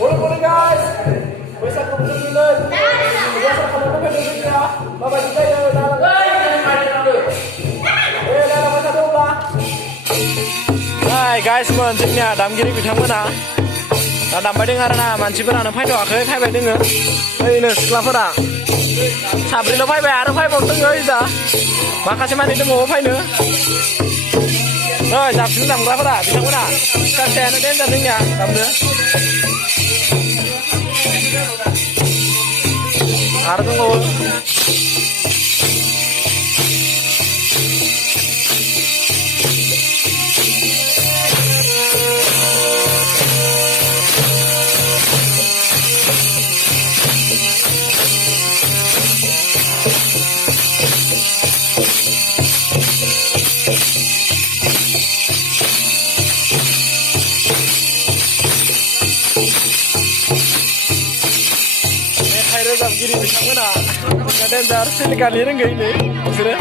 Boleh guys. Bisa kumpul dulu. Biasa kalau kita duduk ya. Bapak kita ya dalam. Dalam masa dulu. Hai guys, जोंनिया दामगिरि बिथांमोना दामबाय दं आरोना मानसिफोरानो फैथ'वाखै फैबाय दोङो ओरैनो सिख्लाफोरा साब्रैल' फैबाय आरो फैबावदों ओइ दा माखासे मानि दंबावो फैनो ओइ जाबसिन दामग्राफोरा बिथांमोना सासेयानो देन्जार जोंनिया दामनो आरो दंबावो रोजाबगिरि बिथांमोना देन्जार सिलिकानि रोंगौ नै बिसोरो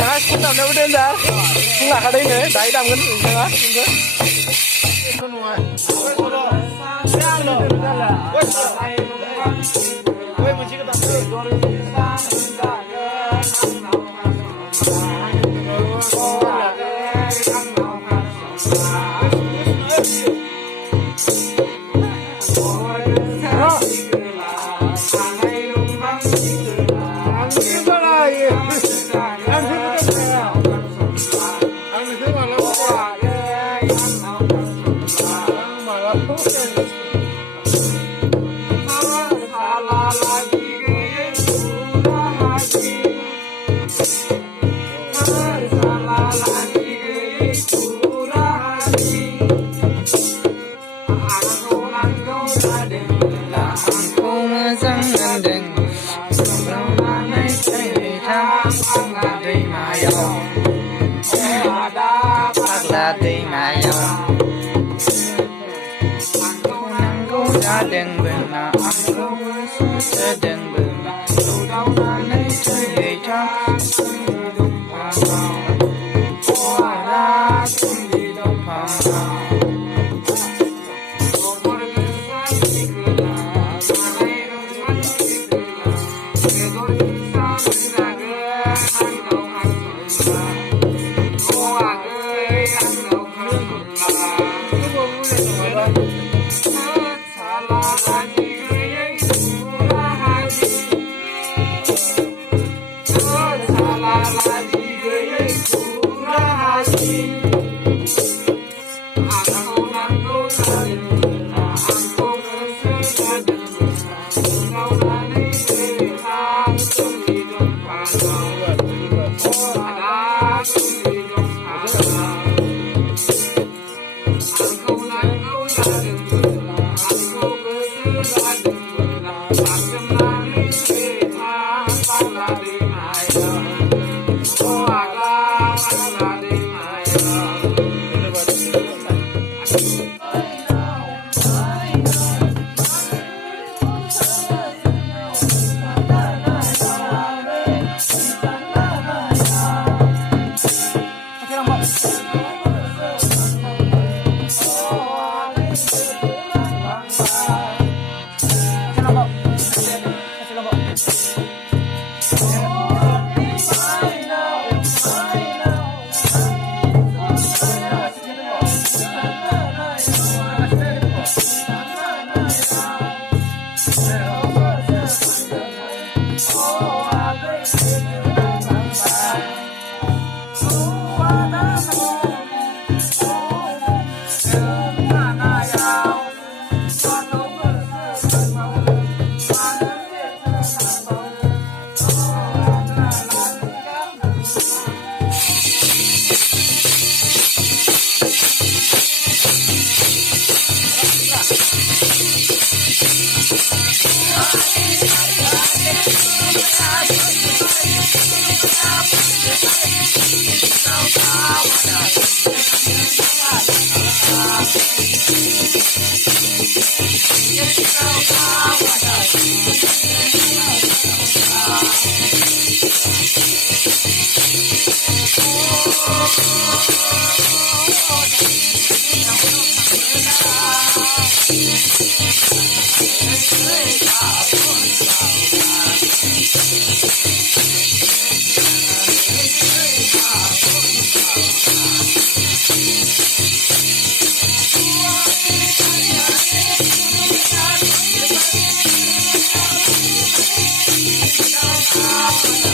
Siapa dalamnya udah enggak? Enggak ada ini, dari dalam kan? Enggak, enggak. Sedang benar, aku sedang benar. Sudah nanti cerita hidup pasang, orang hidup pasang. Bye. Thank you.